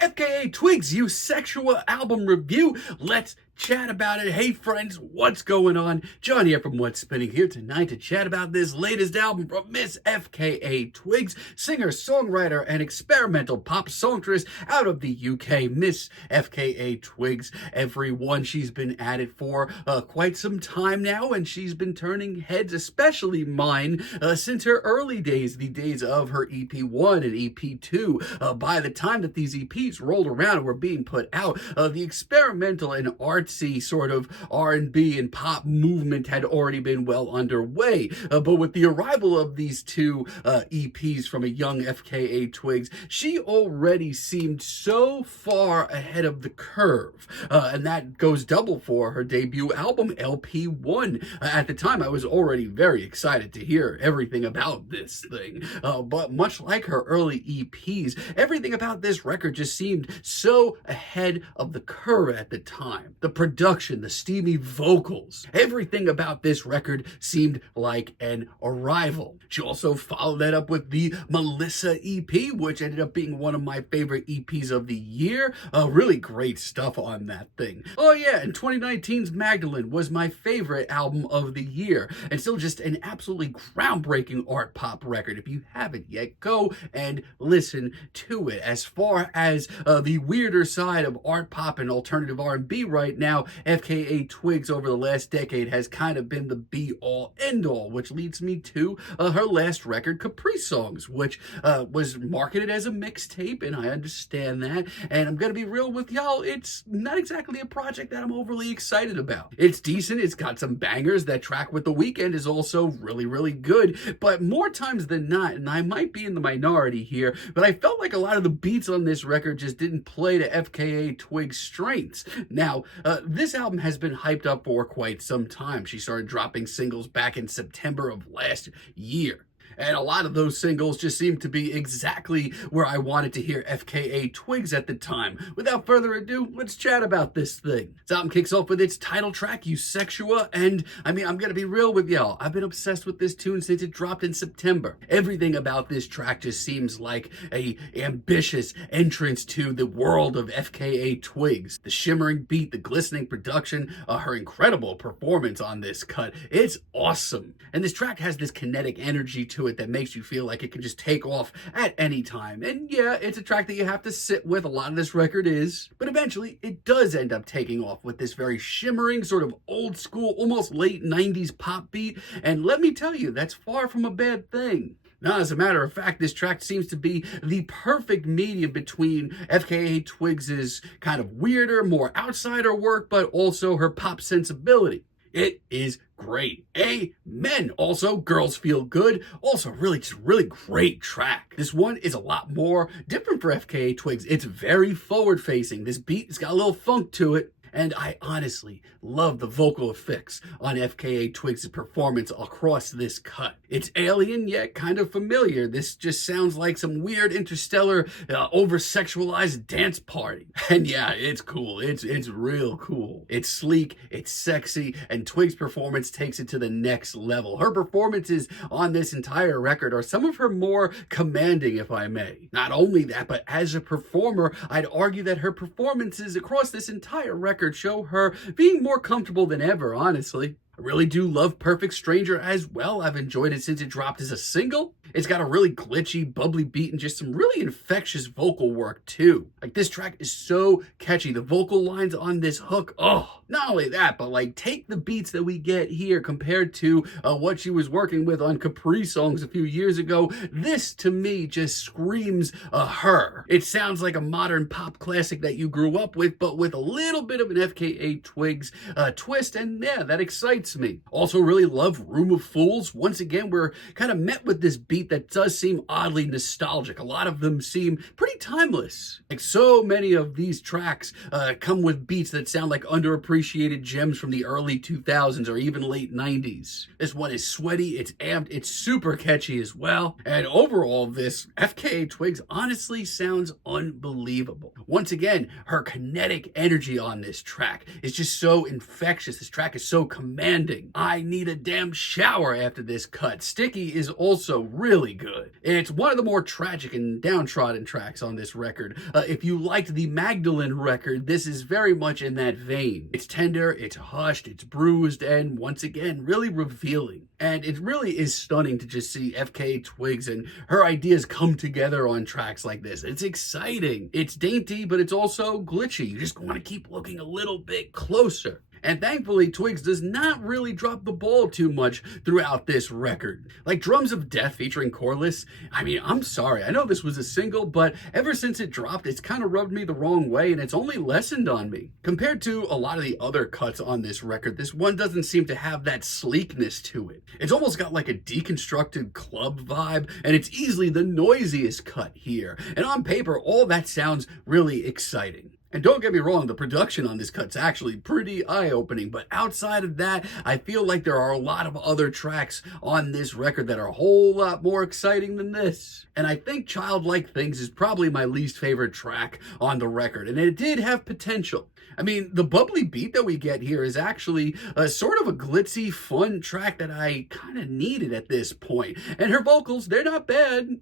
FKA Twigs Eusexua album review. Let's chat about it. Hey friends, what's going on? John here from What's Spinning here tonight to chat about this latest album from Miss FKA Twigs, singer, songwriter, and experimental pop songstress out of the UK. Miss FKA Twigs, everyone, she's been at it for quite some time now, and she's been turning heads, especially mine, since her early days, the days of her EP1 and EP2. By the time that these EPs rolled around and were being put out, the experimental and artsy sort of R&B and pop movement had already been well underway. But with the arrival of these two EPs from a young FKA Twigs, she already seemed so far ahead of the curve. And that goes double for her debut album, LP1. At the time, I was already very excited to hear everything about this thing. But much like her early EPs, everything about this record just seemed so ahead of the curve at the time. The production, the steamy vocals, everything about this record seemed like an arrival. She also followed that up with the Melissa EP, which ended up being one of my favorite EPs of the year. Really great stuff on that thing. Oh yeah, and 2019's Magdalene was my favorite album of the year, and still just an absolutely groundbreaking art pop record. If you haven't yet, go and listen to it. As far as the weirder side of art pop and alternative R&B right now, FKA Twigs over the last decade has kind of been the be-all, end-all, which leads me to her last record, Capri Songs, which was marketed as a mixtape, and I understand that, and I'm gonna be real with y'all, it's not exactly a project that I'm overly excited about. It's decent, it's got some bangers. That track with The Weeknd is also really, really good, but more times than not, and I might be in the minority here, but I felt like a lot of the beats on this record just didn't play to FKA Twigs' strengths. Now, this album has been hyped up for quite some time. She started dropping singles back in September of last year. And a lot of those singles just seemed to be exactly where I wanted to hear FKA Twigs at the time. Without further ado, let's chat about this thing. This album kicks off with its title track, Eusexua, and I mean, I'm gonna be real with y'all. I've been obsessed with this tune since it dropped in September. Everything about this track just seems like a ambitious entrance to the world of FKA Twigs. The shimmering beat, the glistening production, her incredible performance on this cut. It's awesome. And this track has this kinetic energy to it that makes you feel like it can just take off at any time. And yeah, it's a track that you have to sit with. A lot of this record is, but eventually it does end up taking off with this very shimmering, sort of old school, almost late 90s pop beat. And let me tell you, that's far from a bad thing. Now, as a matter of fact, this track seems to be the perfect medium between FKA Twigs' kind of weirder, more outsider work, but also her pop sensibility. It is great. Amen. Also, Girls Feel Good. Also, really great track. This one is a lot more different for FKA Twigs. It's very forward-facing. This beat has got a little funk to it. And I honestly love the vocal effects on FKA Twigs' performance across this cut. It's alien yet kind of familiar. This just sounds like some weird interstellar over-sexualized dance party. And yeah, it's cool. It's real cool. It's sleek, it's sexy, and Twigs' performance takes it to the next level. Her performances on this entire record are some of her more commanding, if I may. Not only that, but as a performer, I'd argue that her performances across this entire record show her being more comfortable than ever, honestly. I really do love Perfect Stranger as well. I've enjoyed it since it dropped as a single. It's got a really glitchy, bubbly beat and just some really infectious vocal work too. Like, this track is so catchy. The vocal lines on this hook, oh, not only that, but like, take the beats that we get here compared to what she was working with on Capri Songs a few years ago. This, to me, just screams her. It sounds like a modern pop classic that you grew up with, but with a little bit of an FKA Twigs twist, and yeah, that excites me. Also really love Room of Fools. Once again, we're kind of met with this beat that does seem oddly nostalgic. A lot of them seem pretty timeless. Like, so many of these tracks come with beats that sound like underappreciated gems from the early 2000s or even late 90s. This one is sweaty, it's amped, it's super catchy as well. And overall, this FKA Twigs honestly sounds unbelievable. Once again, her kinetic energy on this track is just so infectious. This track is so commanding. I need a damn shower after this cut. Sticky is also really really good. It's one of the more tragic and downtrodden tracks on this record. If you liked the Magdalene record, this is very much in that vein. It's tender, it's hushed, it's bruised, and once again, really revealing. And it really is stunning to just see FKA Twigs and her ideas come together on tracks like this. It's exciting. It's dainty, but it's also glitchy. You just want to keep looking a little bit closer. And thankfully, Twigs does not really drop the ball too much throughout this record. Like Drums of Death featuring Corliss, I mean, I'm sorry, I know this was a single, but ever since it dropped, it's kind of rubbed me the wrong way, and it's only lessened on me. Compared to a lot of the other cuts on this record, this one doesn't seem to have that sleekness to it. It's almost got like a deconstructed club vibe, and it's easily the noisiest cut here. And on paper, all that sounds really exciting. And don't get me wrong, the production on this cut's actually pretty eye-opening, but outside of that, I feel like there are a lot of other tracks on this record that are a whole lot more exciting than this. And I think Childlike Things is probably my least favorite track on the record, and it did have potential. I mean, the bubbly beat that we get here is actually sort of a glitzy, fun track that I kind of needed at this point. And her vocals, they're not bad.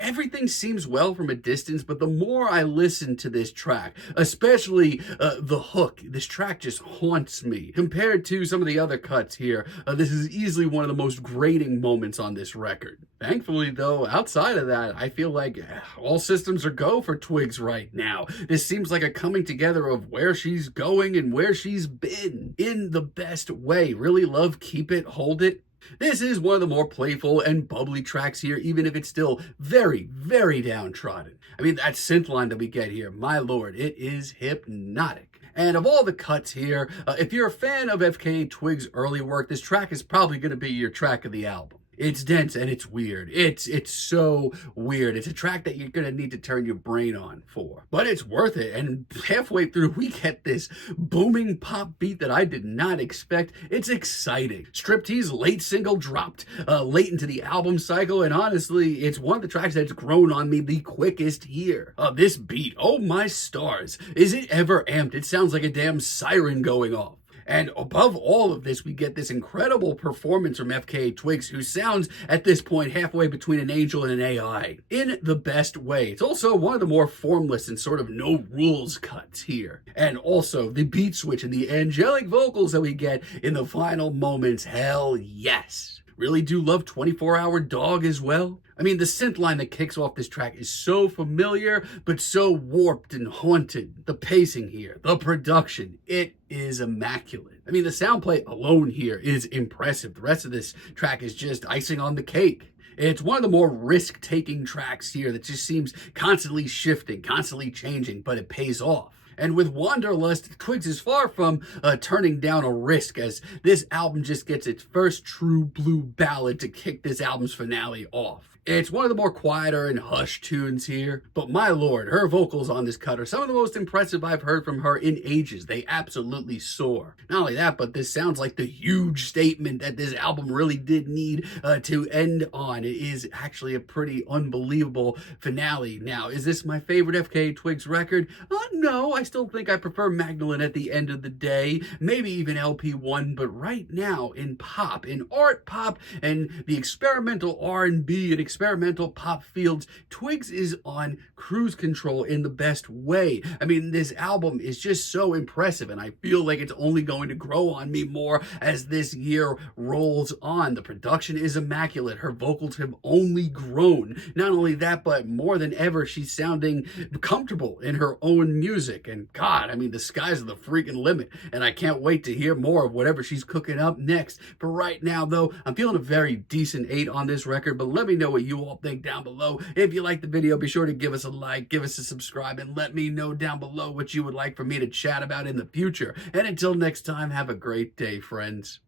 Everything seems well from a distance, but the more I listen to this track, especially the hook, this track just haunts me. Compared to some of the other cuts here, this is easily one of the most grating moments on this record. Thankfully, though, outside of that, I feel like all systems are go for Twigs right now. This seems like a coming together of where she's going and where she's been in the best way. Really love Keep It, Hold It. This is one of the more playful and bubbly tracks here, even if it's still very, very downtrodden. I mean, that synth line that we get here, my lord, it is hypnotic. And of all the cuts here, if you're a fan of FKA Twigs' early work, this track is probably going to be your track of the album. It's dense and it's weird. It's so weird. It's a track that you're going to need to turn your brain on for. But it's worth it. And halfway through, we get this booming pop beat that I did not expect. It's exciting. Striptease late single dropped late into the album cycle. And honestly, it's one of the tracks that's grown on me the quickest here. This beat, oh my stars. Is it ever amped? It sounds like a damn siren going off. And above all of this, we get this incredible performance from FKA Twigs, who sounds at this point halfway between an angel and an AI, in the best way. It's also one of the more formless and sort of no rules cuts here. And also the beat switch and the angelic vocals that we get in the final moments, hell yes. Really do love 24-Hour Dog as well. I mean, the synth line that kicks off this track is so familiar, but so warped and haunted. The pacing here, the production, it is immaculate. I mean, the sound play alone here is impressive. The rest of this track is just icing on the cake. It's one of the more risk-taking tracks here that just seems constantly shifting, constantly changing, but it pays off. And with Wanderlust, Twigs is far from turning down a risk, as this album just gets its first true blue ballad to kick this album's finale off. It's one of the more quieter and hushed tunes here, but my lord, her vocals on this cut are some of the most impressive I've heard from her in ages. They absolutely soar. Not only that, but this sounds like the huge statement that this album really did need to end on. It is actually a pretty unbelievable finale. Now, is this my favorite FKA Twigs record? No, I still think I prefer Magdalene at the end of the day, maybe even LP1, but right now in pop, in art pop, and the experimental R&B and experimental pop fields, Twigs is on cruise control in the best way. I mean, this album is just so impressive, and I feel like it's only going to grow on me more as this year rolls on. The production is immaculate. Her vocals have only grown. Not only that, but more than ever, she's sounding comfortable in her own music. And God, I mean, the sky's the freaking limit, and I can't wait to hear more of whatever she's cooking up next. For right now, though, I'm feeling a very decent 8 on this record, but let me know what you all think down below. If you like the video, be sure to give us a like, give us a subscribe, and let me know down below what you would like for me to chat about in the future. And until next time, have a great day, friends.